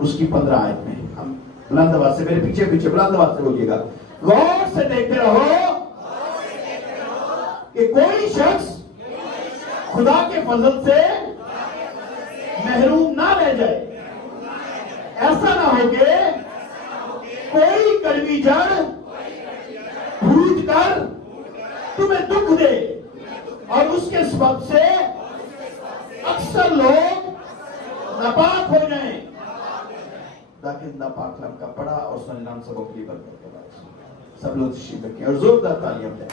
اس کی 15 آیت میں. ہم بلند آواز سے، میرے پیچھے پیچھے بلند آواز سے بولیے گا. غور سے دیکھتے رہو کہ کوئی شخص خدا کے فضل سے محروم نہ رہ جائے. ایسا نہ ہو کہ کوئی کڑوی جڑ بھوج کر تمہیں دکھ دے اور اس کے سبب سے اکثر لوگ ناپاک ہو جائیں. لیکن ناپاک لم کا پڑھا اور سن نام سبوں کی برکت کے بعد سب لوگ تشریف رکھیں اور زوردار تعلیم دیں.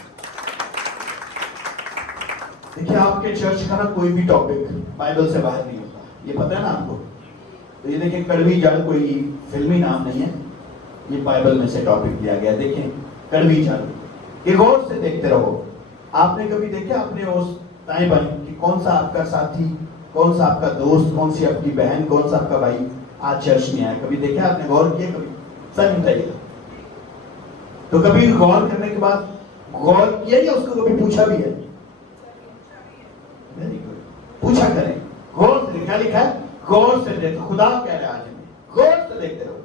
دیکھیں آپ کے چرچ کا نا کوئی بھی ٹاپک بائبل سے باہر نہیں ہوتا، یہ پتہ ہے نا آپ کو. تو یہ دیکھیں کڑوی جڑ کوئی فلمی نام نہیں ہے، یہ بائبل میں سے ٹاپک دیا گیا. دیکھیں کڑوی جڑ، یہ غور سے دیکھتے رہو. آپ نے کبھی دیکھا اپنے اس دائیں بائیں کہ کون سا آپ کا ساتھی، کون سا آپ کا دوست، کون سی آپ کی بہن، کون سا آپ کا بھائی آج چرچ میں آیا؟ کبھی دیکھا آپ نے؟ غور کیا کبھی؟ سب بتائیے. تو کبھی غور کرنے کے بعد غور کیا یا اس کو کبھی پوچھا بھی ہے؟ پوچھا کریں. غور سے لکھا ہے، غور سے دیکھتے. خدا کہہ رہا ہے آج ہمیں غور سے دیکھتے رہو.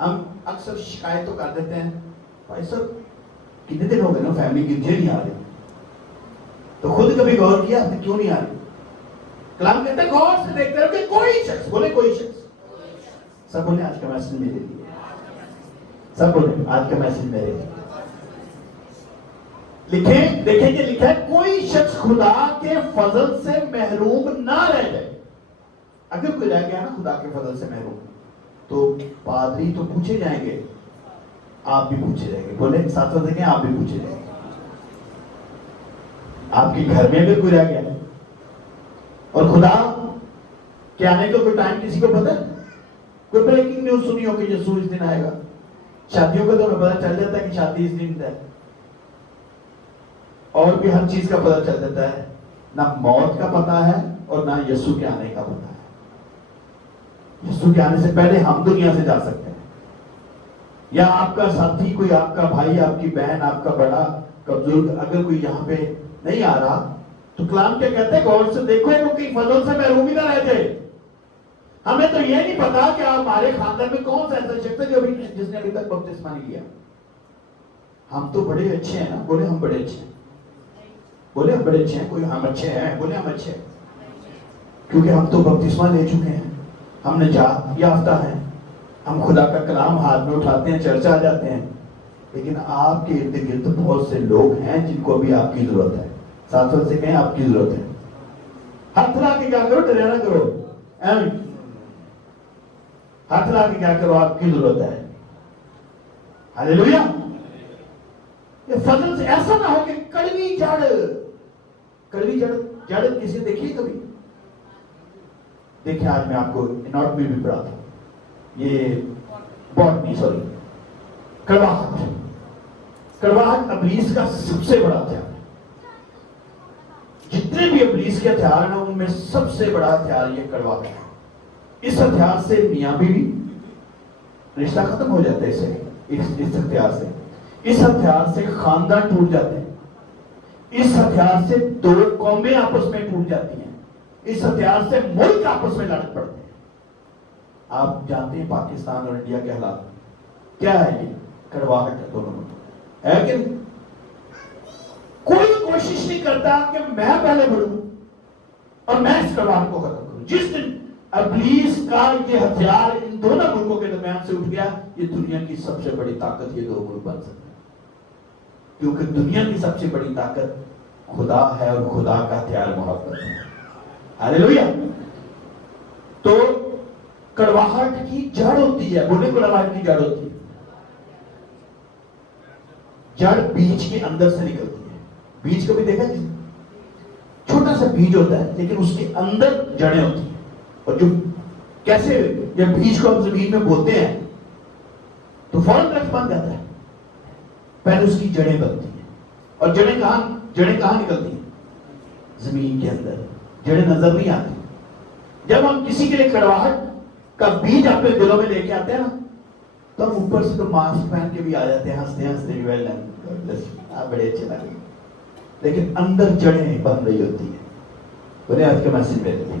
ہم اکثر شکایت تو کر دیتے ہیں، بھائی صاحب کتنے دن ہو گئے نا فیملی کی نہیں آ رہی. تو خود کبھی غور کیا کہ کیوں نہیں آ رہی؟ کلام کہتے ہیں غور سے دیکھتے رہو کہ کوئی شخص، بولے کوئی شخص. سب بولے آج کا میسج میرے لیے. سب بولے آج کا میسج میرے لیے. لکھیں، دیکھیں کہ لکھا ہے کوئی شخص خدا کے فضل سے محروم نہ رہ جائے. اگر کوئی رہ گیا نا خدا کے فضل سے محروم، تو پادری تو پوچھے جائیں گے، آپ بھی پوچھے جائیں گے. بولے ساتھ دیکھیں آپ بھی پوچھے جائیں گے. آپ کے گھر میں اگر کوئی رہ گیا ہے اور خدا کے آنے کا کوئی ٹائم کسی کو پتہ ہے؟ کوئی بریکنگ نیوز سنی ہو کہ یسوع اس دن آئے گا؟ شادیوں کا تو ہمیں پتہ چل جاتا ہے کہ شادی اس دن ہے، اور بھی ہر چیز کا پتہ چل جاتا ہے. نہ موت کا پتہ ہے اور نہ یسوع کے آنے کا پتہ ہے. یسوع کے آنے سے پہلے ہم دنیا سے جا سکتے ہیں، یا آپ کا ساتھی، کوئی آپ کا بھائی، آپ کی بہن، آپ کا بڑا بزرگ اگر کوئی یہاں پہ نہیں آ رہا، تو کلام کیا کہتے ہیں؟ غور سے دیکھو وہ کہیں فضل سے محروم ہی نہ رہ جائے. ہمیں تو یہ نہیں پتا کہ ہمارے خاندان میں کون سا ایسا شخص ہے جس نے ابھی تک بپتسمہ نہیں لیا. ہم تو بڑے اچھے ہیں نا. بولے ہم بڑے اچھے ہیں. بولے ہم بڑے اچھے ہیں. کوئی ہم اچھے ہیں؟ بولے ہم اچھے ہیں کیونکہ ہم تو بپتسمہ لے چکے ہیں، ہم نجات یافتہ ہیں. ہم خدا کا کلام ہاتھ میں اٹھاتے ہیں، چرچ آ جاتے ہیں. لیکن آپ کے ارد گرد بہت سے لوگ ہیں جن کو بھی آپ کی ضرورت ہے. ساتھ سے کہیں آپ کی ضرورت ہے. ہاتھ لا کے کیا کرو؟ ڈریا نہ کرو. ہاتھ لا کے کیا کرو؟ آپ کی ضرورت ہے. ہاللیلویا. یہ فضل سے ایسا نہ ہو کہ کڑوی جڑ، کڑوی جڑ کسی دیکھیے کبھی؟ دیکھیں آج میں آپ کو اناٹمی بھی پڑھا تھا، یہ بوٹنی، سوری، کڑواہٹ. کڑواہٹ ابلیس کا سب سے بڑا ہتھیار. جتنے بھی ابلیس کے ہتھیار ہیں ان میں سب سے بڑا ہتھیار یہ کڑواہٹ ہے. اس ہتھیار سے میاں بیوی رشتہ ختم ہو جاتا ہے. اس ہتھیار سے، اس ہتھیار سے خاندان ٹوٹ جاتے ہیں. اس ہتھیار سے دو قومیں آپس میں ٹوٹ جاتی ہیں. اس ہتھیار سے ملک آپس میں لڑ پڑتے ہیں. آپ جانتے ہیں پاکستان اور انڈیا کے حالات کیا ہے؟ یہ کڑواہٹ ہے دونوں میں، ہے کہ کوئی کوشش نہیں کرتا کہ میں پہلے بڑھوں اور میں اس کڑواہٹ کو ختم کروں. جس دن ابلیس کا یہ ہتھیار ان دونوں ملکوں کے درمیان سے اٹھ گیا، یہ دنیا کی سب سے بڑی طاقت یہ دو ملک بن سکتے ہیں. کیونکہ دنیا کی سب سے بڑی طاقت خدا ہے اور خدا کا ہتھیار محبت ہے. ہاللیلویا. تو کڑواہٹ کی جڑ ہوتی ہے. بولے کڑواہٹ کی جڑ ہوتی ہے. جڑ بیج کے اندر سے نکلتی ہے. بیج کو بھی دیکھا جی، چھوٹا سا بیج ہوتا ہے لیکن اس کے اندر جڑیں ہوتی ہیں. اور جو کیسے جب بیج کو ہم زمین میں بوتے ہیں تو فوراً درخت بن جاتا ہے. پہلے اس کی جڑیں بنتی ہیں. اور جڑیں کہاں نکلتی ہیں؟ زمین کے اندر. جڑیں نظر نہیں آتی. جب ہم کسی کے لیے کڑواہٹ کا بیج اپنے دلوں میں لے کے آتے ہیں نا، تو ہم اوپر سے تو ماسک پہن کے بھی آ جاتے ہیں، ہنستے آپ بڑے اچھے لگے، لیکن اندر جڑیں بن رہی ہوتی ہیں. بولے آج کا میسج میرے لیے.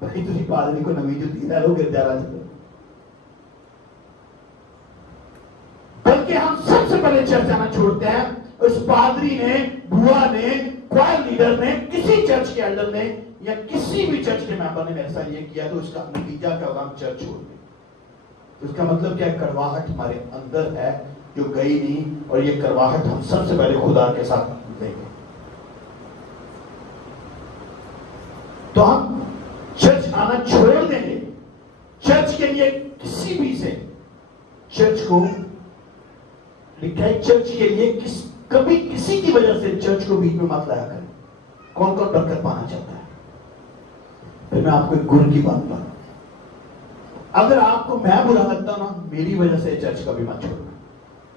بھائی تھی پادری کو نوی جتی لے لو گر جا رہا چلو. بلکہ ہم سب سے پہلے چرچ آنا چھوڑتے ہیں. اس پادری نے، بوا نے، کوائر لیڈر نے، کسی چرچ کے ایلڈر نے یا کسی بھی چرچ کے ممبر نے میرے ساتھ یہ کیا تو اس کا نتیجہ کیا ہوگا؟ ہم چرچ چھوڑ دیں. اس کا مطلب کیا؟ کڑواہٹ ہمارے اندر ہے جو گئی نہیں، اور یہ کڑواہٹ ہم سب سے پہلے خدا کے ساتھ دیں گے. تو ہم چرچ آنا چھوڑ دیں گے. چرچ کے لیے کسی بھی سے چرچ کو لکھا ہے، چرچ کے لیے کبھی کسی کی وجہ سے چرچ کو بیچ میں مت لایا کریں. کون کون برکت پانا چاہتا ہے؟ پھر میں آپ کو ایک گر کی بات بتاؤں. اگر آپ کو میں برا لگتا ہوں نا، میری وجہ سے چرچ کا بھی مت چھوڑنا،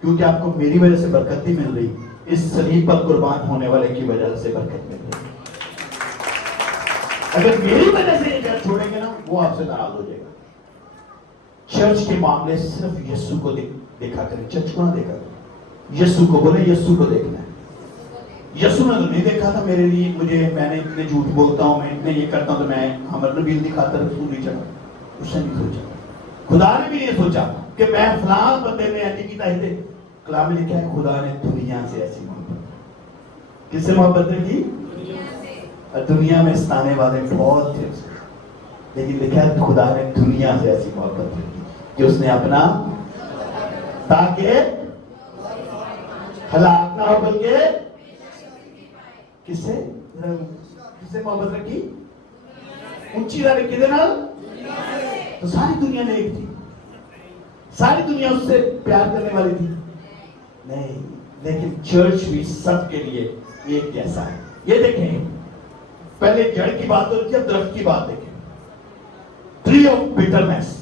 کیونکہ آپ کو میری وجہ سے برکت نہیں مل رہی، اس صلیب پر قربان ہونے والے کی وجہ سے برکت مل رہی. اگر میری وجہ سے یہ چرچ چھوڑیں گے نا، وہ آپ سے ناراض ہو جائے گا. چرچ کے معاملے صرف یسوع کو دیکھا کریں، چرچ کو نہ دیکھا کریں. یسوع کو بولے، یسوع کو دیکھنا ہے. یسوع نے تو نہیں دیکھا تھا میرے لیے، میں نے اتنے جھوٹ بولتا ہوں، میں اتنے یہ کرتا ہوں تو میں ہمر نبی دکھاتا رسول نہیں چڑھا. اس نے نہیں سوچا، خدا نے بھی نہیں سوچا کہ میں فلاں بندے نے ایسی کی تاہتے. کلام میں لکھا ہے خدا نے دنیا سے ایسی محبت. کس سے محبت نے کی؟ دنیا میں ستانے والے بہت تھے، لیکن لکھا ہے خدا نے دنیا سے ایسی محبت کی کہ اس نے اپنا، تاکہ ہلاک نہ ہو بلکہ کس سے محبت رکھی؟ اونچی رہے کدے نال؟ تو ساری دنیا نے ایک تھی، ساری دنیا اس سے پیار کرنے والی تھی نہیں، لیکن چرچ بھی سب کے لیے ایک جیسا ہے. یہ دیکھیں، پہلے جڑ کی بات ہوتی ہے، درخت کی بات دیکھیں. ٹری آف بیٹرنس،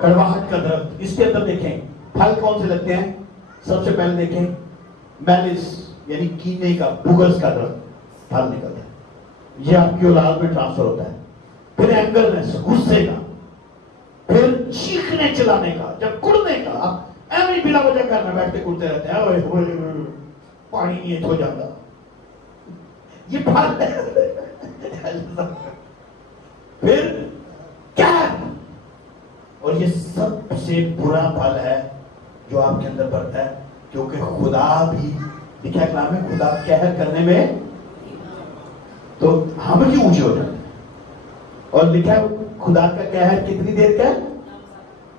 کڑواہٹ کا درخت. اس کے اندر دیکھیں پھل کون سے لگتے ہیں؟ سب سے پہلے دیکھیں میلس یعنی کینے کا، بغض کا درخت پھل نکلتا ہے. یہ آپ کی اولاد میں ٹرانسفر ہوتا ہے. پھر اینگرنس، غصے کا. پھر چیخنے چلانے کا، جب کڑنے کا. آپ ایوری بلا وجہ کرنا بیٹھتے کڑتے رہتے ہیں، پانی نہیں ہو جاتا. یہ پھل ہے. پھر کیئر، اور یہ سب سے برا پھل ہے جو آپ کے اندر بڑھتا ہے، کیونکہ خدا بھی لکھا ہے کلام میں خدا قہر کرنے میں، تو ہم ہی اونچے ہو جاتے ہیں. اور لکھا ہے خدا کا قہر کتنی دیر کا ہے؟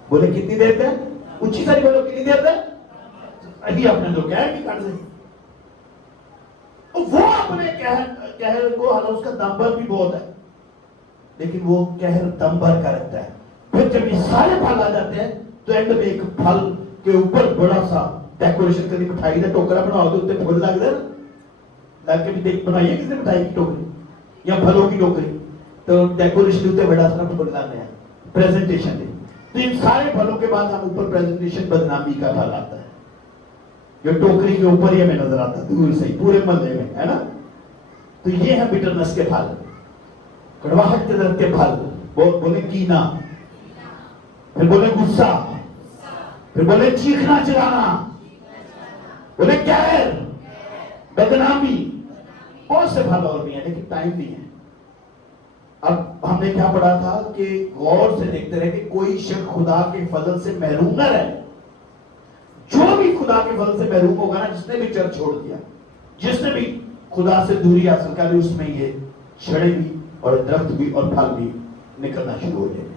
بولے کتنی دیر کا ہے؟ اونچی ساری بولو کتنی دیر کا ہے؟ ابھی آپ نے تو قہر بھی کر دیں. وہ اپنے قہر کو، حالانکہ اس کا دم بھر بھی بہت ہے، لیکن وہ قہر دم بھر کا رکھتا ہے. پھر جب یہ سارے پھل آ جاتے ہیں تو اینڈ میں ایک پھل کے اوپر بڑا سا ڈیکوریشن کرنی، مٹھائی کا ٹوکرا بناؤ تو اتنے پھول لگ جائے. لگ کے بھی دیکھ بنائیے کسی نے مٹھائی کی ٹوکری یا پھلوں کی ٹوکری، تو ڈیکوریشن اتنے بڑا سا پھول لانے ہیں پریزنٹیشن دے. تو ان سارے پھلوں کے بعد ہم اوپر پریزنٹیشن بدنامی کا پھل آتا ہے، جو ٹوکری کے اوپر ہی ہمیں نظر آتا ہے دور سے ہی پورے محلے میں، ہے نا. تو یہ ہے بٹرنس کے پھل، کڑواہٹ کے درد کے پھل. بولے کینا، پھر بولے غصہ، پھر بولے چیخنا چلانا، بولے قہر، بدنامی. بہت سے پھل اور بھی ہیں لیکن ٹائم نہیں ہے. اب ہم نے کیا پڑھا تھا کہ غور سے دیکھتے رہے کہ کوئی شخص خدا کے فضل سے محروم نہ رہے. جو بھی خدا کے فضل سے محروم ہوگا نا، جس نے بھی چرچ چھوڑ دیا، جس نے بھی خدا سے دوری حاصل کر لی، اس میں یہ چھڑے بھی اور درخت بھی اور پھل بھی نکلنا شروع ہو جائے.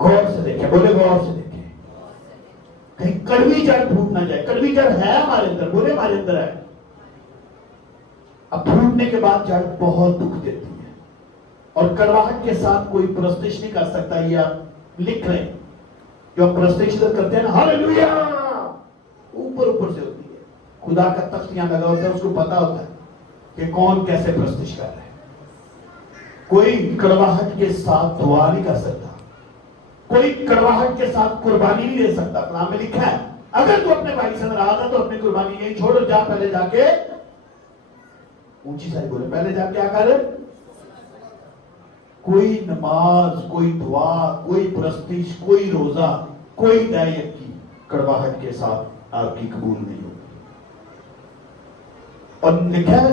غور سے دیکھیں، بولے غور سے دیکھیں، کہیں کڑوی جڑ پھوٹ نہ جائے. کڑوی جڑ ہے ہمارے اندر، بولے ہمارے اندر ہے. اب پھوٹنے کے بعد جڑ بہت دکھ دیتی ہے، اور کڑواہٹ کے ساتھ کوئی پرستش نہیں کر سکتا. یہ آپ لکھ رہے ہیں جو آپ پرستش کرتے ہیں نا، ہاللیلویا، اوپر اوپر سے ہوتی ہے. خدا کا تخت یہاں لگا ہوتا ہے، اس کو پتا ہوتا ہے کہ کون کیسے پرستش کر رہا ہے. کوئی کڑواہٹ کے ساتھ دعا نہیں کر سکتا، کوئی کڑواہٹ کے ساتھ قربانی نہیں دے سکتا. قرآن میں لکھا ہے اگر تو اپنے بھائی سے ناراض ہے تو اپنی قربانی نہیں چھوڑو، جا پہلے جا کے اونچی ساری بولے، پہلے جا کے کیا کر. کوئی نماز، کوئی دعا، کوئی پرستش، کوئی روزہ، کوئی دعیت کی کڑواہٹ کے ساتھ آپ کی قبول نہیں ہوگی. اور لکھا ہے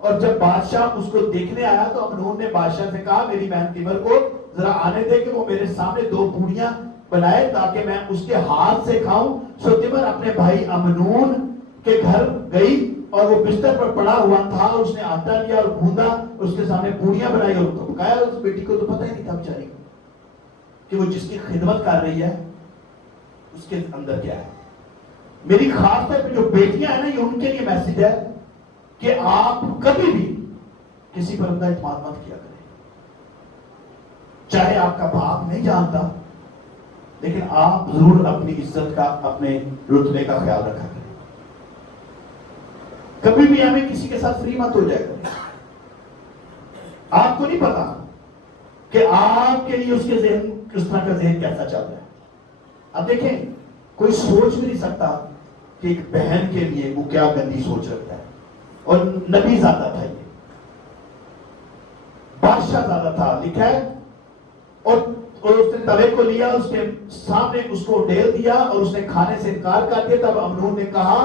اور جب بادشاہ اس کو دیکھنے آیا تو امنون نے بادشاہ سے کہا میری بہن تیمر کو ذرا آنے دے کہ وہ میرے سامنے 2 پوڑیاں بنائے تاکہ میں اس کے ہاتھ سے کھاؤں. سو تیمر اپنے بھائی امنون کے گھر گئی اور وہ بستر پر پڑا ہوا تھا. اس نے آٹا لیا اور گھوندا, اس کے سامنے پوڑیاں بنائی اور اس کو پکایا. اس بیٹی کو تو پتہ ہی نہیں تھا بیچاری کو کہ وہ جس کی خدمت کر رہی ہے اس کے اندر کیا ہے. میری خاص طور پہ جو بیٹیاں ہیں نا, یہ ان کے لیے میسج ہے کہ آپ کبھی بھی کسی پر اپنا اعتماد مت کیا کریں. چاہے آپ کا باپ نہیں جانتا, لیکن آپ ضرور اپنی عزت کا, اپنے رتبے کا خیال رکھا کریں. کبھی بھی ہمیں کسی کے ساتھ فری مت ہو جائے گا. آپ کو نہیں پتا کہ آپ کے لیے اس کے ذہن, اس طرح کا ذہن کیسا چل رہا ہے. اب دیکھیں, کوئی سوچ بھی نہیں سکتا کہ ایک بہن کے لیے وہ کیا گندی سوچ رکھتا ہے. اور نبی زیادہ تھا, یہ بادشاہ زیادہ تھا, لکھا ہے. اور اس نے توے کو لیا, اس کے سامنے اس کو ڈیل دیا اور اس نے کھانے سے انکار کر دیا. تب امنون نے کہا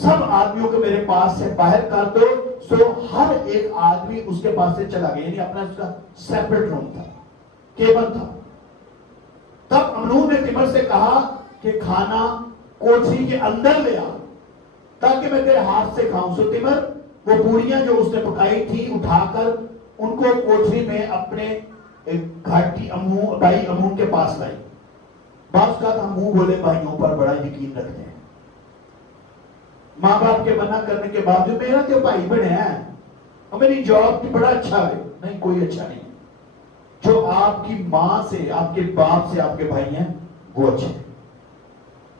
سب آدمیوں کو میرے پاس سے باہر کر دو. سو ہر ایک آدمی اس کے پاس سے چلا گیا, یعنی اپنا اس کا سیپریٹ روم تھا, کیبل تھا. تب امنون نے تیمر سے کہا کہ کھانا کوٹری کے اندر لے آ تاکہ میں تیرے ہاتھ سے کھاؤں. سو تیمر وہ پوڑیاں جو اس نے پکائی تھی اٹھا کر ان کو کوٹری میں اپنے گھاٹی بھائی امون کے پاس لائی. بعض کا ہم منہ بولے بھائیوں پر بڑا یقین رکھتے ہیں. ماں باپ کے منع کرنے کے باوجود میرا تو بھائی بڑے ہیں اور میری جاب کی بڑا اچھا ہے. نہیں, کوئی اچھا نہیں. جو آپ کی ماں سے, آپ کے باپ سے آپ کے بھائی ہیں وہ اچھے ہیں.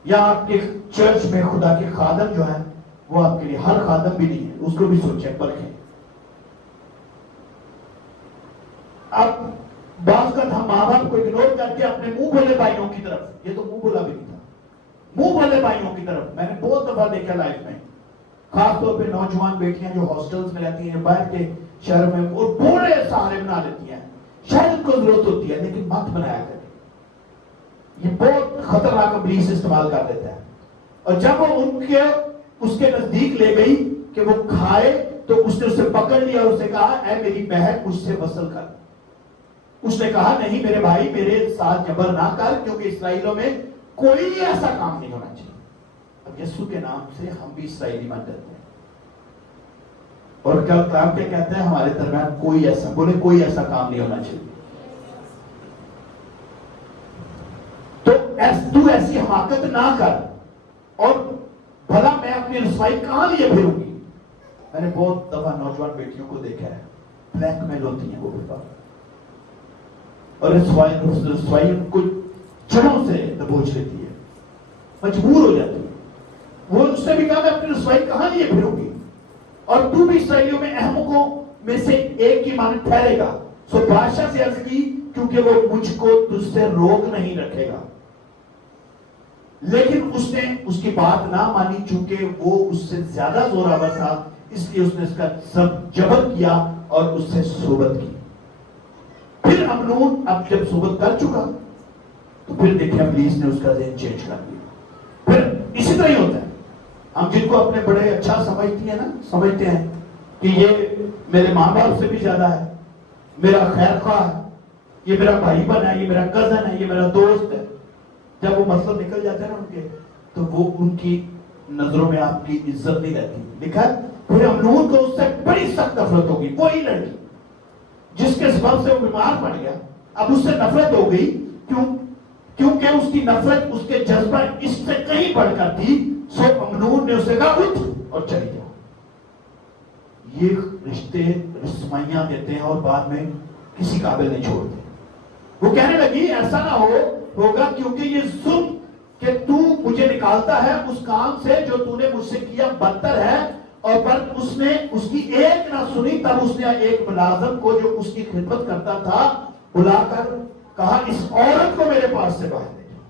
یا آپ کے چرچ میں خدا کے خادم جو ہیں وہ آپ کے لیے, ہر خادم بھی نہیں ہے, اس کو بھی سوچیں, پرکھیں. اب بعض کا ہم ماں باپ کو اگنور کر کے اپنے منہ بولے بھائیوں کی طرف, یہ تو منہ بولا بھی نہیں تھا, منہ بولے بھائیوں کی طرف میں نے بہت دفعہ دیکھا لائف میں, خاص طور پہ نوجوان بیٹیاں جو ہاسٹلز میں رہتی ہیں باہر کے شہروں میں, اور بڑے سہارے بنا لیتی ہیں. شاید ان کو ضرورت ہوتی ہے لیکن مت بنایا کرے. یہ بہت خطرناک ابلیس استعمال کر دیتا ہے. اور جب وہ ان کے اس کے نزدیک لے گئی کہ وہ کھائے تو اس نے اسے پکڑ لیا اور اسے کہا اے میری بہن مجھ سے وصل کر. اس نے کہا نہیں میرے بھائی, میرے ساتھ جبر نہ کر, کیونکہ اسرائیلوں میں کوئی ایسا کام نہیں ہونا چاہیے. اب یسوع کے نام سے ہم بھی اسرائیلی بن جاتے ہیں. اور کلام کیا کہتے ہیں ہمارے درمیان کوئی ایسا, بولے کوئی ایسا کام نہیں ہونا چاہیے. تو ایسی حماقت نہ کر. اور بھلا میں اپنی رسوائی کہاں لیے پھروں گی. میں نے بہت دفعہ نوجوان بیٹیوں کو دیکھا ہے, بلیک میل ہوتی ہیں وہ بے پاک, اور رسوائی ان کو جڑوں سے دبوچ لیتی ہے, مجبور ہو جاتی ہے. وہ اس نے بھی کہا میں اپنی رسوائی کہاں لیے پھروں گی, اور تو بھی اسرائیلیوں میں احمقوں میں سے ایک کی مانند ٹھہرے گا. سو بادشاہ سے عرض کی کیونکہ وہ مجھ کو تجھ سے روک نہیں رکھے گا. لیکن اس نے اس کی بات نہ مانی, چونکہ وہ اس سے زیادہ زوراور تھا, اس لیے اس نے اس کا سب جبر کیا اور اس سے صحبت کی. پھر امنون اب جب صحبت کر چکا تو پھر دیکھیں ابلیس نے اس کا ذہن چینج کر دیا. پھر اسی طرح ہی ہوتا ہے, ہم جن کو اپنے بڑے اچھا سمجھتی ہیں نا, سمجھتے ہیں کہ یہ میرے ماں باپ سے بھی زیادہ ہے, میرا خیر خواہ ہے, یہ میرا بھائی بنا ہے, یہ میرا کزن ہے, یہ میرا دوست ہے. جب وہ مسئلہ نکل جاتا ہے نا ان کے, تو وہ ان کی نظروں میں آپ کی عزت نہیں رہتی. لکھا ہے پھر امنون کو اس سے بڑی سخت نفرت ہوگی. وہی لڑکی جس کے سبب سے وہ بیمار پڑ گیا, اب اس سے نفرت ہو گئی. کیونکہ اس کی نفرت, اس کے جذبہ اس سے کہیں بڑھ کر تھی. سو امنون نے اسے کہا اٹھ اور چلی جا. یہ رشتے رسوائیاں دیتے ہیں اور بعد میں کسی قابل نہیں چھوڑتے. وہ کہنے لگی ایسا نہ ہوگا کیونکہ یہ ظلم کہ تو مجھے نکالتا ہے اس کام سے جو تو نے مجھ سے کیا بدتر ہے. اور پر اس نے اس کی ایک نہ سنی. تب اس نے ایک ملازم کو جو اس کی خدمت کرتا تھا بلا کر کہا اس عورت کو میرے پاس سے باہر لے جاؤ.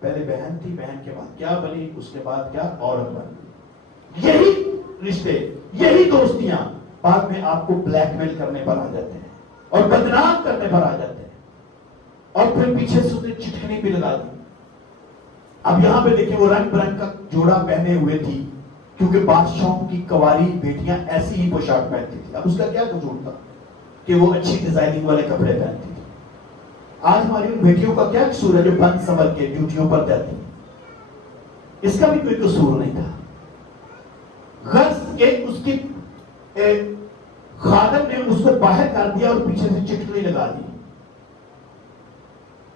پہلے بہن تھی, بہن کے بعد کیا بنی, اس کے بعد کیا عورت بن گئی. یہی رشتے, یہی دوستیاں بعد میں آپ کو بلیک میل کرنے پر آ جاتے ہیں اور بدنام کرنے پر آ جاتے ہیں. اور پھر پیچھے سے اس نے چٹکنی بھی لگا دی. اب یہاں پہ دیکھیں وہ رنگ برنگ کا جوڑا پہنے ہوئے تھی کیونکہ بادشاہوں کی کنواری بیٹیاں ایسی ہی پوشاک پہنتی تھی. اب اس کا کیا قصور تھا کہ وہ اچھی ڈیزائننگ والے کپڑے پہنتی تھی؟ آج ہماری ان بیٹیوں کا کیا قصور ہے جو بند سنور کے ڈیوٹیوں پر جاتی ہیں؟ اس کا بھی کوئی قصور نہیں تھا. غرض کہ اس کی خادم نے اس کو باہر کر دیا اور پیچھے سے چٹکنی لگا دی,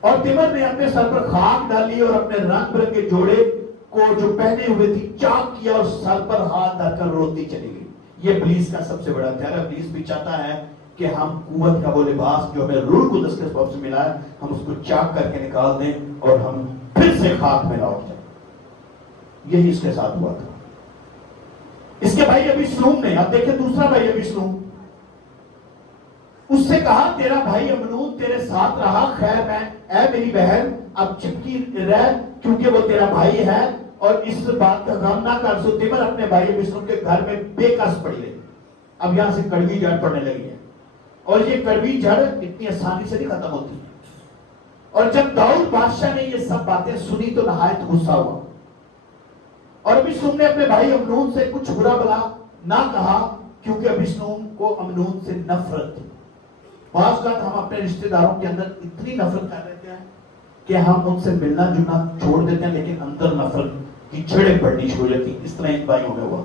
اور تمر نے اپنے سر پر خاک ڈالی اور اپنے رنگ برنگے جوڑے کو جو پہنے ہوئے تھی چاک کیا اور سر پر ہاتھ دھر کر روتی چلی گئی. یہ ابلیس کا سب سے بڑا ہتھیار ہے. ابلیس بھی چاہتا ہے کہ ہم قوت کا وہ لباس جو ہمیں روح القدس کے سبب سے ملا ہے ہم اس کو چاک کر کے نکال دیں اور ہم پھر سے خاک میں لوٹ جائیں. یہی اس کے ساتھ ہوا تھا. اس کے بھائی ابیسلوم نے, اب دیکھیں دوسرا بھائی ابیسلوم, اس سے کہا تیرا بھائی امنون تیرے ساتھ رہا, خیر میں اے میری بہن اب چپکی رہ کیونکہ وہ تیرا بھائی ہے, اور اس بات کا غم نہ کر. سو تمر اپنے بھائی ابیسلوم کے گھر میں بے کس پڑی رہی. اب یہاں سے کڑوی جڑ پڑنے لگی ہے, اور یہ کڑوی جڑ اتنی آسانی سے نہیں ختم ہوتی. اور جب داؤد بادشاہ نے یہ سب باتیں سنی تو نہایت غصہ ہوا, اور ابیسلوم نے اپنے بھائی امنون سے کچھ برا بلا نہ کہا کیونکہ ابیسلوم کو امنون سے نفرت تھی. بعض اوقات ہم اپنے رشتہ داروں کے اندر اتنی نفرت کر لیتے ہیں کہ ہم ان سے ملنا جلنا چھوڑ دیتے ہیں, لیکن اندر نفرت کی جڑیں پڑنی شروع ہو جاتی. اس طرح ان بھائیوں میں ہوا,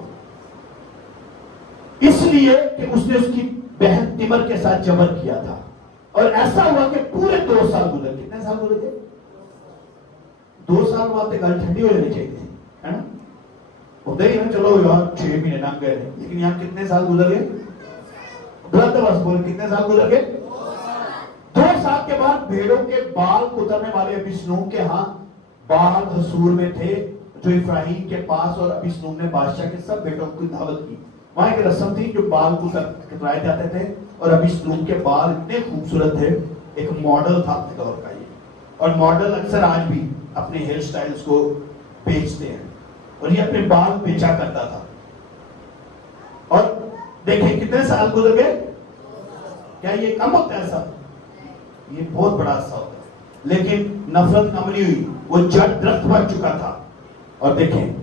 اس لیے کہ اس نے اس کی بہن تمر کے ساتھ جبر کیا تھا. اور ایسا ہوا کہ پورے 2 سال گزر. کتنے سال گزر گئے؟ 2 سال بعد گل ٹھنڈی ہو جانی چاہیے تھی, ہے نا؟ ہوتا ہی نا, چلو یار 6 مہینے لنگ گئے, لیکن یہاں کتنے سال گزر گئے؟ بس بول, کتنے سال گزر گئے؟ 2 سال کے بعد بھیڑوں کے بال کترنے والے ابیسلوم کے ہاں بال حصور میں تھے جو افراہیم کے پاس, اور ابیسلوم نے بادشاہ کے سب بیٹوں کی دعوت کی. وہاں ایک رسم تھی جو بال کترائے جاتے تھے, اور ابیسلوم کے بال اتنے خوبصورت تھے, ایک ماڈل تھا اپنے دور کا یہ, اور ماڈل اکثر آج بھی اپنے ہیئر سٹائلز کو بیچتے ہیں, اور یہ اپنے بال بیچا کرتا تھا. اور دیکھیں کتنے سال گزر گئے. کیا یہ کم ہوتا ہے ایسا؟ یہ بہت بڑا حصہ ہوتا ہے, لیکن نفرت کم نہیں ہوئی, وہ جڑ درخت بن چکا تھا. اور دیکھیں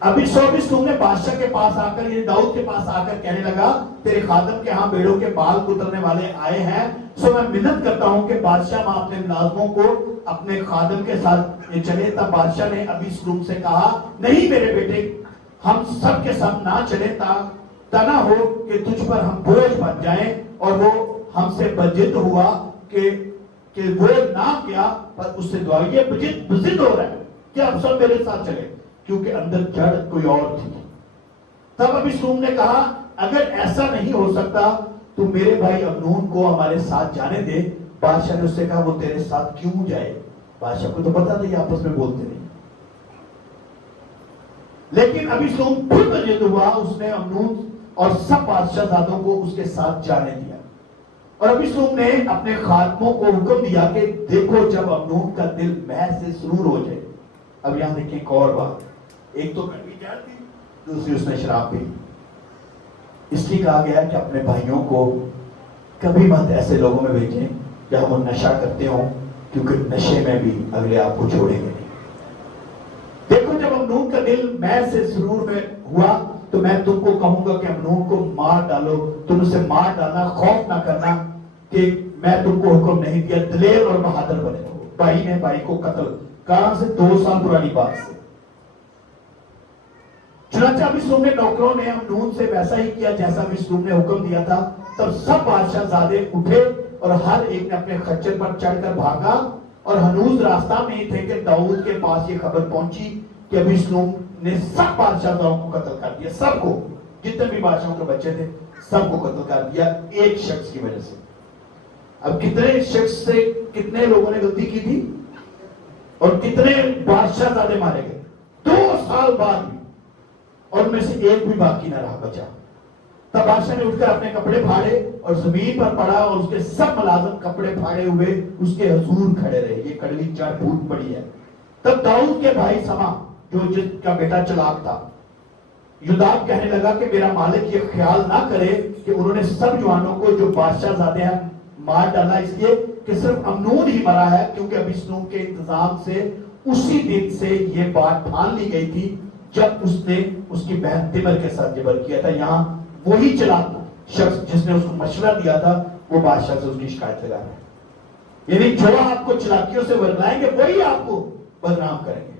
ابیسلوم نے بادشاہ کے پاس آ کر, یہ داؤد کے پاس آ کر کہنے لگا تیرے خادم کے ہاں بیڑوں کے بال کترنے والے آئے ہیں, سو میں منت کرتا ہوں کہ بادشاہ وہاں اپنے ملازموں کو اپنے خادم کے ساتھ چلے. تب بادشاہ نے ابیسلوم سے کہا نہیں میرے بیٹے, ہم سب کے ساتھ نہ چلے تا نہ ہو کہ تجھ پر ہم بوجھ بن جائیں. اور وہ ہم سے بجد ہوا کہ وہ نہ کیا, پر اس سے دعا یہ بجد ہو رہا ہے کہ اب سب میرے ساتھ چلے, کیونکہ اندر جڑ کوئی اور تھی. تب ابیسلوم نے کہا اگر ایسا نہیں ہو سکتا تو میرے بھائی امنون کو ہمارے ساتھ جانے دے. بادشاہ نے اس سے کہا وہ تیرے ساتھ کیوں جائے؟ بادشاہ کو تو پتا تھا یہ آپس میں بولتے نہیں, لیکن ابیسلوم پھر بجد ہوا, اس نے امنون اور سب بادشاہ زادوں کو اس کے ساتھ جانے دیا. اور ابیسلوم نے اپنے خادموں کو حکم دیا کہ دیکھو جب امنون کا دل محض سے سرور ہو جائے. اب یہاں دیکھیں ایک اور بات, ایک تو کڑوی جڑ تھی, دوسری اس نے شراب پی. اس لیے کہا گیا کہ اپنے بھائیوں کو کبھی مت ایسے لوگوں میں بھیجیں جہاں وہ نشہ کرتے ہوں, کیونکہ نشے میں بھی اگلے آپ کو چھوڑیں گے نہیں. دیکھو جب امنون کا دل محض سے سرور میں ہوا تو میں تم کو کہوں گا کہ امنون کو مار ڈالو. تم اسے مار ڈالنا, خوف نہ کرنا کہ میں تم کو حکم نہیں دیا. دلیر اور بہادر بنے ہو. بھائی نے بھائی کو قتل, کہاں سے؟ 2 سال پرانی بات سے. چنانچہ ابیسلوم نے نوکروں نے امنون سے ویسا ہی کیا جیسا ابیسلوم نے حکم دیا تھا. تب سب بادشاہ زادے اٹھے اور ہر ایک نے اپنے خچر پر چڑھ کر بھاگا, اور ہنوز راستہ میں ہی تھے کہ داؤد کے پاس یہ خبر پہنچی کہ ابیسلوم نے سب بادشاہوں کو قتل کر دیا. سب کو, جتنے بھی بادشاہوں کے بچے تھے سب کو قتل کر دیا ایک شخص کی وجہ سے. اب کتنے شخص سے کتنے لوگوں نے غلطی کی تھی, اور کتنے بادشاہ زادے مارے گئے 2 سال بعد بھی, اور ان میں سے ایک بھی باقی نہ رہا بچا. تب بادشاہ نے اٹھ کر اپنے کپڑے پھاڑے اور زمین پر پڑا, اور اس کے سب ملازم کپڑے پھاڑے ہوئے اس کے حضور کھڑے رہے. یہ کڑوی جڑ پھوٹ پڑی ہے. تب داؤد کے بھائی سما جو جس کا بیٹا چلاک تھا, یوداب کہنے لگا کہ میرا مالک یہ خیال نہ کرے کہ انہوں نے سب جوانوں کو جو بادشاہ زادے ہیں مار ڈالا اس لیے کہ صرف امنون ہی مرا ہے, کیونکہ ابیسلوم کے انتظام سے اسی دن سے یہ بات ٹھان لی گئی تھی جب اس نے اس کی بہن تمر کے ساتھ جبر کیا تھا. یہاں وہی چلاک شخص جس نے اس کو مشورہ دیا تھا وہ بادشاہ سے اس کی شکایت لگا رہا ہے. یعنی جو آپ کو چلاکیوں سے ورگلائیں گے وہی آپ کو بدنام کریں گے.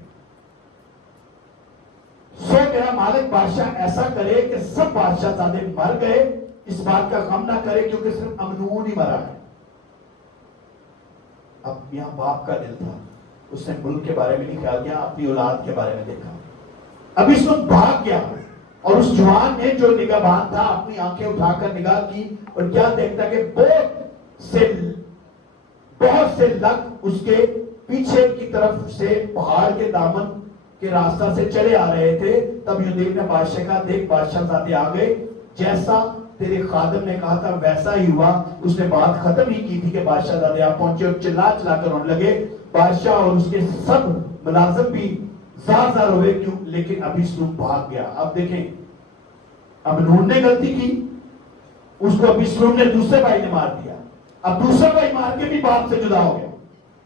سو میرا مالک بادشاہ ایسا کرے کہ سب بادشاہ زادے مر گئے, اس بات کا غم نہ کرے کیونکہ صرف امنون ہی مرا ہے. اب یہاں باپ کا دل تھا, اس نے ملک کے بارے میں نہیں خیال کیا, اپنی اولاد کے بارے میں دیکھا. اب اس وقت بھاگ گیا اور اس جوان نے جو نگہبان تھا اپنی آنکھیں اٹھا کر نگاہ کی اور کیا دیکھتا کہ بہت سے لگ اس کے پیچھے کی طرف سے پہاڑ کے دامن کے راستہ سے چلے آ رہے تھے. تب یودیو نے بادشاہ کا دیکھ بادشاہ زادے آ گئے, جیسا تیرے خادم نے کہا تھا ویسا ہی ہوا. اس نے بات ختم ہی کی تھی کہ بادشاہ زادے آپ پہنچے اور چلا چلا کر رونے لگے. بادشاہ اور اس کے سب ملازم بھی زار زار ہوئے کیوں, لیکن ابیسلوم بھاگ گیا. اب دیکھیں امنون نے غلطی کی, اس کو ابیسلوم نے دوسرے بھائی نے مار دیا. اب دوسرا بھائی مار کے بھی باپ سے جدا ہو گیا,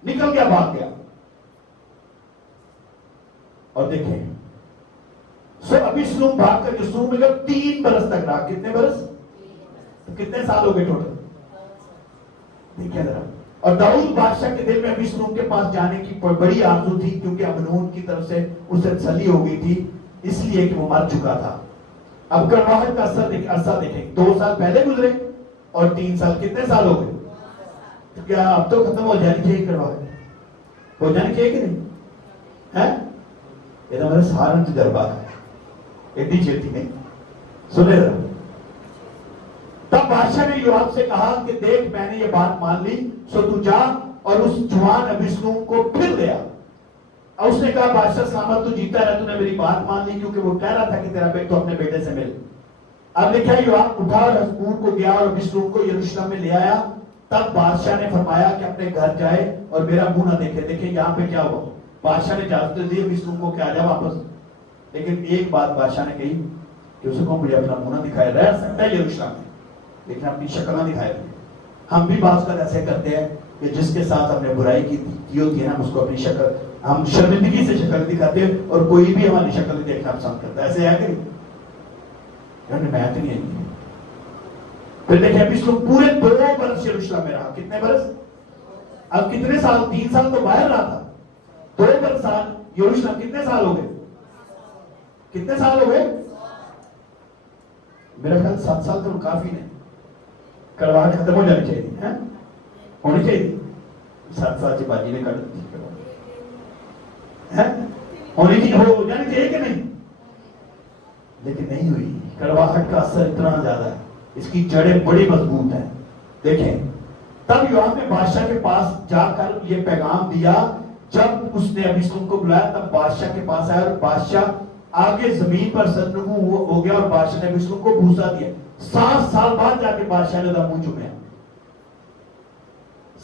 نکل گیا, بھاگ گیا. اور دیکھیں سو ابیسلوم بھاگ کر یسوع میں جب 3 برس تک رہا. کتنے برس؟ تو کتنے سال ہو گئے ٹوٹل؟ دیکھیں ذرا. اور داؤد بادشاہ کے دل میں ابیسلوم کے پاس جانے کی بڑی آرزو تھی کیونکہ امنون کی طرف سے اسے تسلی ہو گئی تھی, اس لیے کہ وہ مر چکا تھا. اب کڑواہٹ کا عرصہ دیکھیں, 2 سال پہلے گزرے اور 3 سال, کتنے سال ہو گئے؟ تو کیا اب تو ختم ہو جانی چاہیے کڑواہٹ, ہو جانی چاہیے کہ نہیں؟ یہ تو ہمارے سہارن تجربہ ہے, ایڈی چیتی نہیں سنے رہا. تب بادشاہ نے یوآب سے کہا کہ دیکھ میں نے یہ بات مان لی, سو تو جا اور اس جوان ابیسلوم کو پھر لے آ. اور اس نے کہا بادشاہ سلامت, تو جیتا ہے, تو نے میری بات مان لی, کیونکہ وہ کہہ رہا تھا کہ تیرا بیٹا تو اپنے بیٹے سے مل. اب لکھا یوآب اٹھا اور حزبون کو گیا اور ابیسلوم کو یروشلم میں لے آیا. تب بادشاہ نے فرمایا کہ اپنے گھر جائے اور میرا منہ نہ دیکھے. دیکھیں یہاں پہ کیا ہوا, بادشاہ نے اجازت دی ابیسلوم کو کہ آ جا واپس, لیکن ایک بات بادشاہ نے کہی کہ اسے کو مجھے اپنا منہ نہ دکھائے, رہ سکتا ہے یروشلم میں لیکن اپنی شکل نہ دکھائے. ہم بھی بعض کا ایسے کرتے ہیں کہ جس کے ساتھ ہم نے برائی کی ہوتی ہے نا, اس کو اپنی شکل, ہم شرمندگی سے شکل دکھاتے ہیں اور کوئی بھی ہماری شکل نہیں دیکھنا پسند کرتا ہے. ایسے ہے کہ میں تو نہیں ہے. پھر دیکھیں ابیسلوم پورے 2 برس یروشلم میں رہا. کتنے برس؟ اب کتنے سال, 3 سال تو باہر رہا تھا, 2 برس سال یروشلم. کتنے سال ہو گئے؟ کتنے سال ہو گئے؟ میرا خیال 7 سال تو کافی نہیں, کڑواہٹ ختم ہو جانی چاہیے, ہونی چاہیے. 7 سال کی باجی نے کر دی, ہونی چاہیے, ہو جانی چاہیے کہ نہیں, لیکن نہیں ہوئی. کڑواہٹ کا اثر اتنا زیادہ ہے, اس کی جڑیں بڑی مضبوط ہیں. دیکھیں تب یوآب نے بادشاہ کے پاس جا کر یہ پیغام دیا. جب اس نے ابیسلوم کو بلایا تب بادشاہ کے پاس آیا اور بادشاہ آگے زمین پر سرنگوں ہو گیا اور بادشاہ نے ابیسلوم کو بوسا دیا. 7 سال بعد جا کے بادشاہ نے منہ چومیا.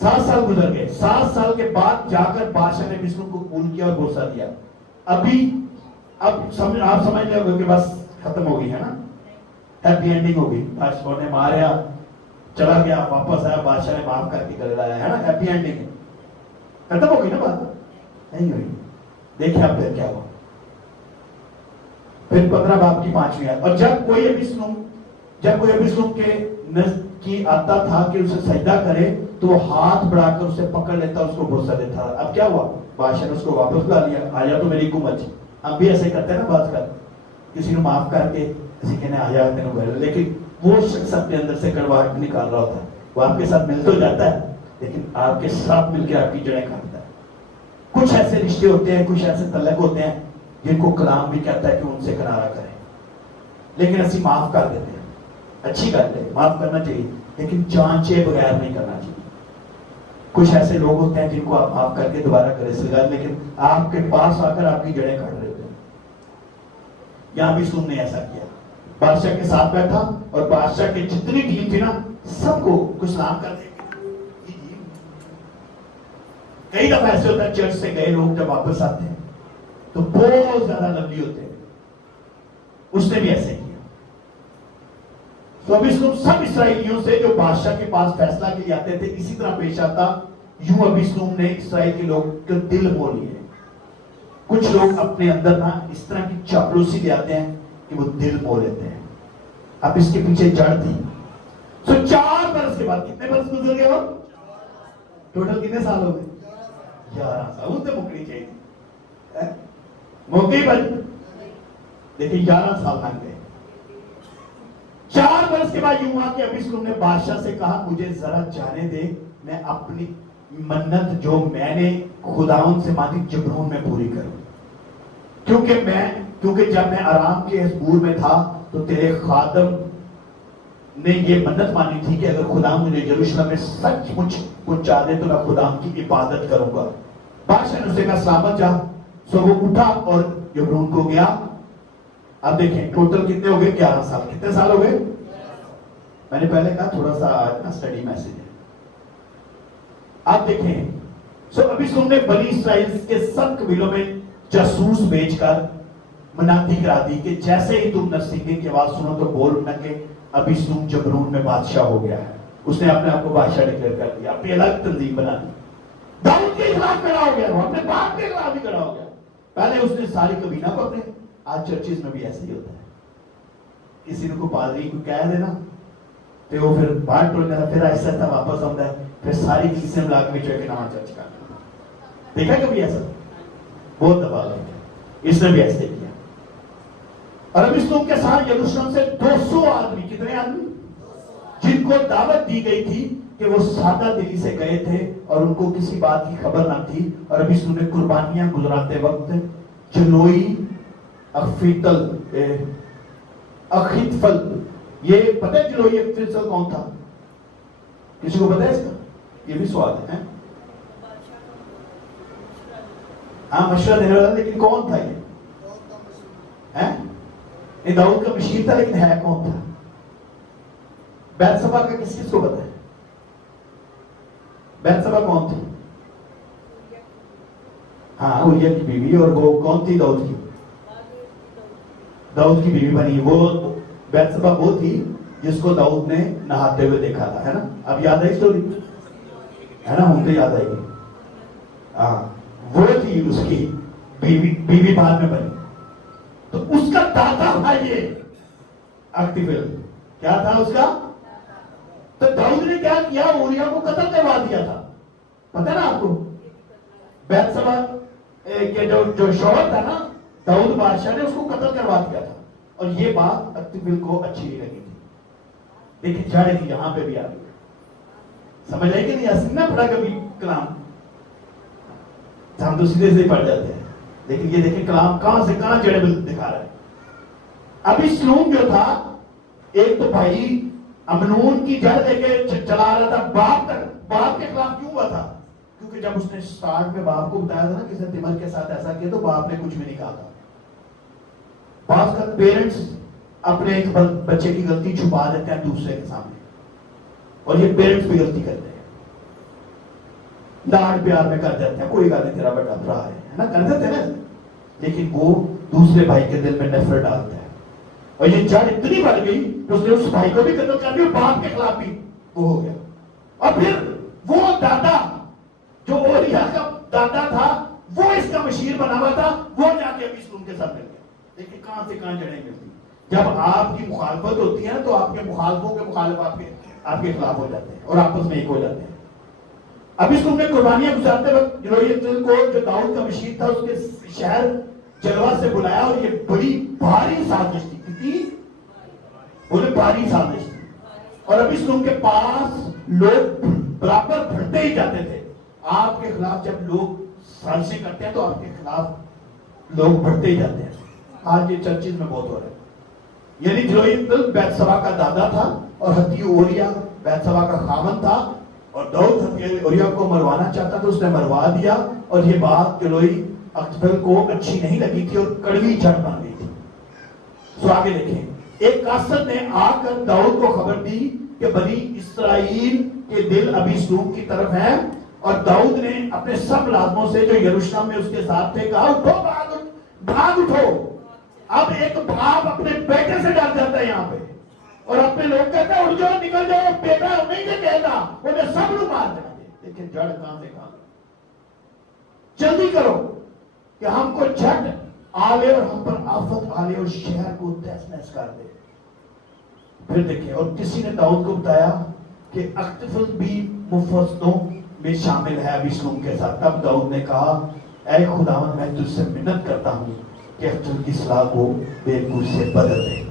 7 سال گزر گئے. 7 سال کے بعد جا کر بادشاہ نے ابیسلوم کو قبول کیا اور بوسا دیا. اب آپ سمجھ لیں گے کہ بس ختم ہو گئی ہے نا, ہیپی اینڈنگ ہو گئی. بادشاہ نے ماریا, چلا گیا, واپس آیا, بادشاہ نے معاف کر کے گلے لایا, ہے نا, ہیپی اینڈنگ ہے. ختم ہو گئی نا بات, نہیں ہوئی. دیکھیں اب پھر کیا ہوا. پھر 15 باب کی 5ویں آیت. اور جب کوئی ابیسلوم کے نزدیک آتا تھا کہ اسے سجدہ کرے تو وہ ہاتھ بڑھا کر اسے پکڑ لیتا, اس کو بوسہ دیتا. اب کیا ہوا, بادشاہ نے اس کو واپس لا لیا. آیا تو میری حکومت. ہم بھی ایسے کرتے ہیں نا, بات کر کسی کو معاف کر کے کسی کہنے آیا تینوں گھر, لیکن وہ شخص اپنے اندر سے کڑواہٹ نکال رہا ہوتا ہے. وہ آپ کے ساتھ مل تو جاتا ہے لیکن آپ کے ساتھ مل کے آپ کی جڑیں کاٹتا ہے. کچھ ایسے رشتے ہوتے ہیں, کچھ ایسے تعلق ہوتے ہیں جن کو کلام بھی کہتا ہے کہ ان سے کنارہ کریں, لیکن اسی معاف کر دیتے ہیں. اچھی بات ہے, معاف کرنا چاہیے, لیکن چانچے بغیر نہیں کرنا چاہیے. کچھ ایسے لوگ ہوتے ہیں جن کو آپ معاف کر کے دوبارہ کرے سلگا, لیکن آپ کے پاس آ کر آپ کی جڑیں کاٹ رہے ہوتے ہیں. یہاں بھی سن نے ایسا کیا. بادشاہ کے ساتھ بیٹھا اور بادشاہ کی جتنی ٹیم تھی نا سب کو سلام کر دے. کئی دفعہ ایسے ہوتا ہے چرچ سے گئے لوگ جب واپس آتے ہیں تو بہت زیادہ لولی ہوتے ہیں. اس نے بھی ایسے کیا. تو ابیسلوم سب اسرائیلیوں سے جو بادشاہ کے پاس فیصلہ کے لیے آتے تھے اسی طرح پیش آتا. یوں ابیسلوم نے اسرائیل کے لوگ کے دل مول لیے. کچھ لوگ اپنے اندر نا اس طرح کی چاپلوسی لے آتے ہیں کہ وہ دل مو لیتے ہیں. اب اس کے پیچھے جڑ تھی. سو 4 برس کے بعد کتنے برس گزر گئے اور ٹوٹل کتنے سال ہو گئے؟ 11 سال. ان سے مکڑی چاہیے تھی, موقعی بن لیکن 11 سال لگ گئے. 4 برس کے بعد یوں ہوا کہ ابیسلوم نے بادشاہ سے کہا مجھے ذرا جانے دے, میں اپنی منت جو میں نے خداوند سے مانگی جبرون میں پوری کروں. کیونکہ جب میں آرام کے اس بور میں تھا تو تیرے خادم نے یہ منت مانی تھی کہ اگر خداوند مجھے یروشلم میں سچ مچ پہنچا دے تو میں خداوند کی عبادت کروں گا. بادشاہ نے اسے کہا سلامت جا. سو وہ اٹھا اور جبرون کو گیا. اب دیکھیں ٹوٹل کتنے ہو گئے؟ 11 سال. کتنے سال ہو گئے؟ میں نے پہلے کہا تھوڑا سا اسٹڈی میسج ہے. آپ دیکھیں سو ابیسلوم نے بنی اسرائیل کے سب قبیلوں میں جاسوس بھیج کر منادی کرا دی کہ جیسے ہی تم نرسنگے کی آواز سنو تو بول اٹھنا کہ ابیسلوم جبرون میں بادشاہ ہو گیا ہے. اس نے اپنے آپ کو بادشاہ ڈکلیئر کر دیا, اپنی الگ تنظیم بنا دی. داؤد کے خلاف کھڑا ہو گیا, وہ اپنے باپ کے خلاف بھی کھڑا ہو گیا. پہلے اس نے ساری کبینہ کو اپنے, آج چرچز میں بھی ایسے ہی ہوتا ہے, کسی نے کو پادری کو کہہ دینا تو وہ پھر باہر ٹول جاتا, پھر ایسا تھا واپس آتا ہے, پھر ساری چیزیں ملا کے جو ہے کہ نواں چرچ کا. دیکھا کبھی ایسا؟ بہت دفعہ دیکھا. اس نے بھی ایسے کیا. اور ابیسلوم کے ساتھ یروشلم سے 200 آدمی, کتنے آدمی؟ جن کو دعوت دی گئی تھی کہ وہ سادہ دلی سے گئے تھے اور ان کو کسی بات کی خبر نہ تھی. اور ابیسلوم نے قربانیاں گزراتے وقت جنوئی اخیتفل, یہ پتہ ہے جنوئی اخیتفل کون تھا؟ کسی کو پتہ ہے اس کا؟ یہ بھی سوال ہے. ہاں مشورہ دینے والا, لیکن کون تھا یہ؟ داؤد کا مشیر تھا, لیکن ہے کون تھا؟ بیت سبا کا کس کو پتہ ہے؟ بیت سبا کون تھی؟ ہاں اوریا کی بیوی. اور وہ کون تھی؟ داؤد کی, داؤد کی بیوی بنی. وہ بیت سبا وہ تھی جس کو داؤد نے نہاتے ہوئے دیکھا تھا, ہے نا؟ اب یاد ہے اسٹوری, ہے نا؟ ہوں تو یاد آئے گی. ہاں وہ تھی اس کی بیوی بعد میں بنی. تو اس کا دادا تھا یہ اخیتفل. کیا تھا اس کا؟ تو داؤد نے کیا کیا؟ اوریا کو قتل کروا دیا تھا. پتہ نا آپ کو؟ بیت سبا کے جو شوہر تھا نا داؤد بادشاہ نے اس کو قتل کروا دیا تھا. اور یہ بات اخیتفل کو اچھی نہیں لگی تھی. لیکن جڑ کی یہاں پہ بھی آ گئی. سمجھ آئی کہ نہیں؟ ایسے نہ پڑھا کبھی کلام, ہم تو سیدھے سے پڑھ جاتے ہیں, لیکن یہ دیکھیں کلام کہاں سے کہاں جڑے دکھا رہا ہے. ابیسلوم جو تھا ایک تو بھائی امنون کی جڑ لے کے چلا رہا تھا باپ تک. باپ کے خلاف کیوں ہوا تھا؟ کیونکہ جب اس نے سٹارٹ میں باپ کو بتایا تھا نا کسی نے تمر کے ساتھ ایسا کیا, تو باپ نے کچھ بھی نہیں کہا تھا. بعض کا پیرنٹس اپنے ایک بچے کی غلطی چھپا دیتے ہیں دوسرے کے سامنے, اور یہ پیرنٹس بھی غلطی کرتے ہیں, لاڈ پیار میں کر دیتے ہیں, کوئی گل نہیں تیرا بیٹا بھرا ہے نا, کر دیتے ہیں نا, لیکن وہ دوسرے بھائی کے دل میں نفرت ڈالتا ہے. اور یہ جڑ اتنی بڑھ گئی کہ اس نے اس بھائی کو بھی قتل کر دیا, باپ کے خلاف بھی وہ ہو گیا. اور پھر وہ دادا جو اوریا کا دادا تھا وہ اس کا مشیر بنا ہوا تھا, وہ جا کے ابیسلوم کے ساتھ مل گیا. لیکن کہاں سے کہاں جڑیں ملتی. جب آپ کی مخالفت ہوتی ہے تو آپ کے مخالفوں کے مخالف آپ کے خلاف ہو جاتے ہیں اور آپس میں ایک ہو جاتے ہیں. ابیسلوم نے قربانیاں گزارتے وقت جنوئی اخیتفل کو جو داؤد کا مشیر تھا اس کے شہر جلوہ سے بلایا, اور یہ بڑی بھاری سازش تھی. کتنی بولے بھاری سازش تھی. اور ابیسلوم کے پاس لوگ برابر بڑھتے ہی جاتے تھے. آپ کے خلاف جب لوگ سازشیں کرتے ہیں تو آپ کے خلاف لوگ بڑھتے ہی جاتے ہیں. آج یہ چرچز میں بہت ہو رہا ہے. یعنی جنوئی اخیتفل بیت سبا کا دادا تھا اور ہتی اوریا بیت سبا کا خاوند تھا, اور داؤد ہتی اوریا کو مروانا چاہتا تھا, اس نے مروا دیا. اور یہ بات جنوئی اخیتفل کو اچھی نہیں لگی تھی اور کڑوی جڑ بن گئی تھی. سو آگے دیکھیں, ایک قاصد نے آ کر داؤد کو خبر دی کہ بنی اسرائیل کے دل ابیسلوم کی طرف ہیں, اور داؤد نے اپنے سب ملازموں سے جو یروشلم میں اس کے ساتھ تھے کہا اٹھو بھاگ اٹھو. اب ایک باپ اپنے بیٹے سے ڈر جاتا ہے یہاں پہ, اور اپنے لوگ کہتے ہیں اٹھ جاؤ نکل جاؤ, بیٹا نہیں دے کہتا انہیں سب لوگ مار دینا. لیکن جڑ کہاں سے کہاں, جلدی کرو. کہ ہم کو جھٹ آلے اور ہم پر آفت آلے اور شہر کو تہس نہس کر دے. پھر دیکھیں اور کسی نے داؤد کو بتایا کہ اختفل بھی مفسدوں میں شامل ہے ابیسلوم کے ساتھ. تب داؤد نے کہا اے خداوند میں تجھ سے منت کرتا ہوں کہ اختفل کی صلاح کو بےکور سے بدل دے.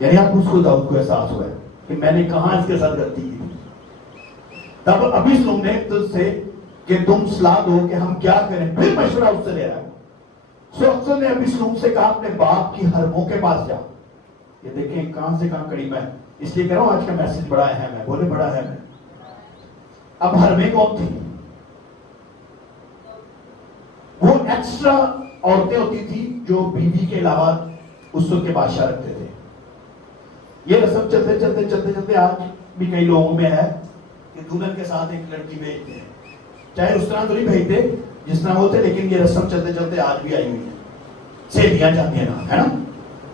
یعنی اب اس کو داؤد کو احساس ہوا ہے کہ میں نے کہاں اس کے ساتھ غلطی کی تھی. تب ابیسلوم نے تجھ سے کہ تم صلاح دو کہ ہم کیا کریں. پھر مشورہ اس سے لے رہا ہے. سو افسر نے ابیسلوم سے کہا اپنے باپ کی حرموں کے پاس جا. یہ دیکھیں کہاں سے کہاں قریب ہے. اس لیے کہہ رہا ہوں آج کا میسج بڑا اہم ہے. بولے بڑا اہم ہے. اب حرمیں کون تھی؟ وہ ایکسٹرا عورتیں ہوتی تھی جو بیوی کے علاوہ اس وقت کے بادشاہ رکھتے تھے. یہ رسم چلتے چلتے چلتے چلتے آج بھی کئی لوگوں میں ہے کہ دلہن کے ساتھ ایک لڑکی بھیجتے ہیں. چاہے اس طرح تو نہیں بھیجتے جس طرح ہوتے, لیکن یہ رسم چلتے چلتے آج بھی آئی ہوئی ہے. سہیلیاں جاتی ہیں نا, ہے نا.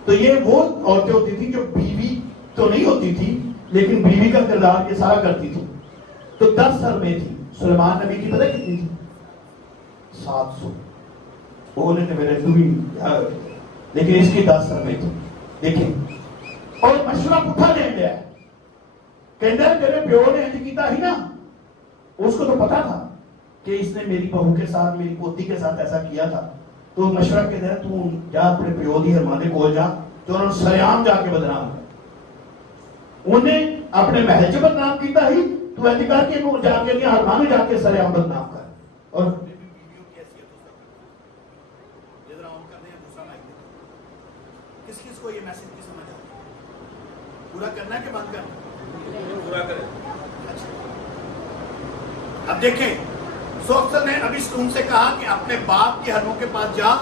تو یہ وہ عورتیں ہوتی تھی جو بیوی تو نہیں ہوتی تھی لیکن بیوی کا کردار یہ سارا کرتی تھی. تو 10 حرمیں تھی. سلیمان نبی کی پتہ کتنی تھی؟ 700. وہ بولے تھے میرے تو بھی, لیکن اس کی 10 حرمیں تھی. دیکھیں اور مشورہ پٹھا دے گیا کہندہ تیرے پیو نے انج کیتا ہی نا. اس کو تو پتا تھا کہ اس نے میری بہو کے ساتھ میری پوتی کے ساتھ ایسا کیا تھا. تو مشورہ کہتا ہے تو جا اپنے پیو دی حرمانے کو جا. تو انہوں نے سریعام جا کے بدنام کر انہیں اپنے محل سے بدنام کیتا ہی. تو ایسے کہا کہ وہ جا کے حرمانے جا کے سریعام بدنام کر. اور کس کس کو یہ میسج کی سمجھ آتی ہے؟ پورا کرنا ہے کہ بند کرنا؟ پورا کریں. اب دیکھیں سوکسر نے ابیسلوم سے کہا کہ اپنے باپ کے حرموں کے پاس جا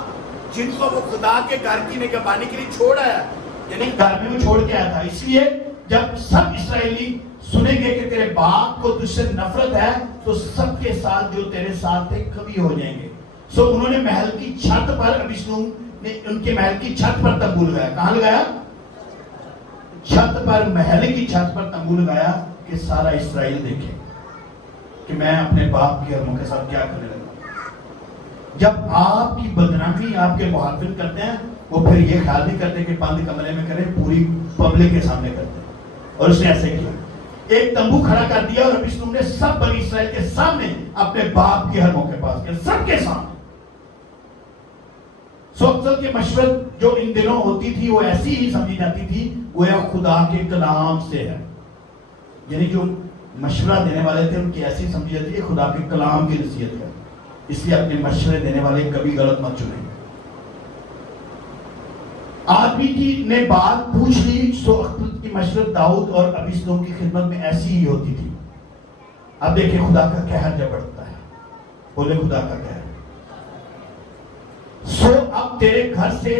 جن کو وہ خدا کے گھر کی نگہبانی کے لیے چھوڑ آیا. یعنی گھر میں وہ چھوڑ کے آیا تھا. اس لیے جب سب اسرائیلی سنیں گے کہ تیرے باپ کو تجھ سے نفرت ہے تو سب کے ساتھ جو تیرے ساتھ تھے کبھی ہو جائیں گے. سو انہوں نے محل کی چھت پر, ابیسلوم نے ان کے محل کی چھت پر تمبو لگایا. کہاں لگایا؟ چھت پر, محل کی چھت پر تمبو لگایا کہ سارا اسرائیل دیکھے کہ میں اپنے باپ کے حرموں کے ساتھ کیا کرنے لگا. جب آپ کی بدنامی آپ کے محافظ کرتے ہیں وہ پھر یہ خیال نہیں کرتے کہ بند کمرے میں کریں, پوری پبلک کے سامنے کرتے ہیں. اور اس نے ایسے کیا, ایک تمبو کھڑا کر دیا اور ابیسلوم نے سب بنی اسرائیل کے سامنے اپنے باپ کے حرموں کے پاس کیا, سب کے سامنے. سوکسل کی مشورت جو ان دنوں ہوتی تھی وہ ایسی ہی سمجھی جاتی تھی گویا خدا کے کلام سے ہے. یعنی جو مشورہ دینے والے تھے ان کی ایسی سمجھی جاتی ہے خدا کے کلام کی نصیحت ہے. اس لیے اپنے مشورے دینے والے کبھی غلط مت چنیں. آدمی کی نے بات پوچھ لی. سو اختر کی مشورت داؤد اور ابیسلوم کی خدمت میں ایسی ہی ہوتی تھی. اب دیکھیں خدا کا قہر جب بڑھتا ہے. بولے خدا کا قہر. سو اب تیرے گھر سے,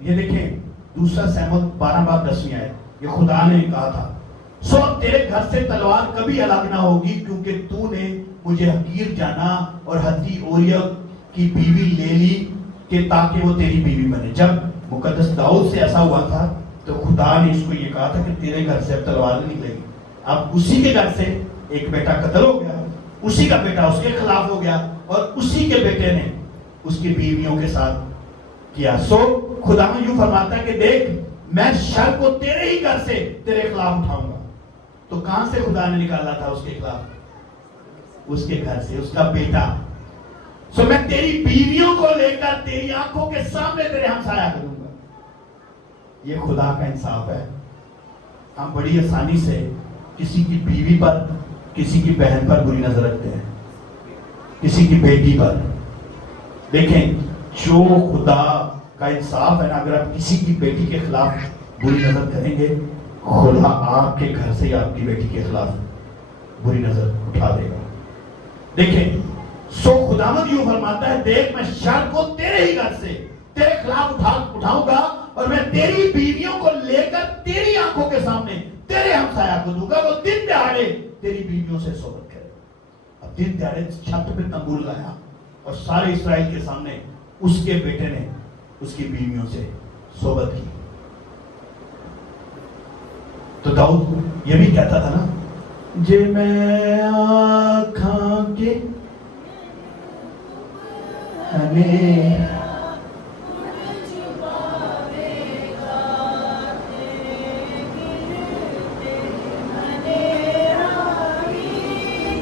یہ دیکھیں دوسرا سیموئیل 12:10 آئے, یہ خدا نے کہا تھا. سو اب تیرے گھر سے تلوار کبھی الگ نہ ہوگی کیونکہ تو نے مجھے حقیر جانا اور ہتی اوریا کی بیوی لے لی کہ تاکہ وہ تیری بیوی بنے. جب مقدس داؤد سے ایسا ہوا تھا تو خدا نے اس کو یہ کہا تھا کہ تیرے گھر سے اب تلوار نہیں نکلے گی. اب اسی کے گھر سے ایک بیٹا قتل ہو گیا, اسی کا بیٹا اس کے خلاف ہو گیا اور اسی کے بیٹے نے اس کی بیویوں کے ساتھ کیا. سو خدا یوں فرماتا ہے کہ دیکھ میں شر کو تیرے ہی گھر سے تیرے خلاف اٹھاؤں گا. تو کہاں سے خدا نے نکالا تھا اس کے خلاف؟ اس کے گھر سے, اس کا بیٹا. سو میں تیری بیویوں کو لے کر تیری آنکھوں کے سامنے تیرے ہمسایہ کروں گا. یہ خدا کا انصاف ہے. ہم بڑی آسانی سے کسی کی بیوی پر, کسی کی بہن پر بری نظر رکھتے ہیں, کسی کی بیٹی پر. دیکھیں جو خدا کا انصاف ہے نا, اگر آپ کسی کی بیٹی کے خلاف بری نظر کریں گے خدا آپ کے گھر سے آپ کی بیٹی کے خلاف بری نظر اٹھا دے گا. دیکھیں سو خداوند یوں فرماتا ہے دیکھ میں شر کو تیرے ہی گھر سے تیرے خلاف اٹھاؤں گا اور میں تیری بیویوں کو لے کر تیری آنکھوں کے سامنے تیرے ہمسایہ کو دوں گا. وہ دن دہاڑے تیری بیویوں سے صحبت کرے. اب دن دہاڑے چھت پہ تمبو لگایا اور سارے اسرائیل کے سامنے اس کے بیٹے نے اس کی بیویوں سے صحبت کی. تو داؤد یہ بھی کہتا تھا نا, جے میں آنکھاں کے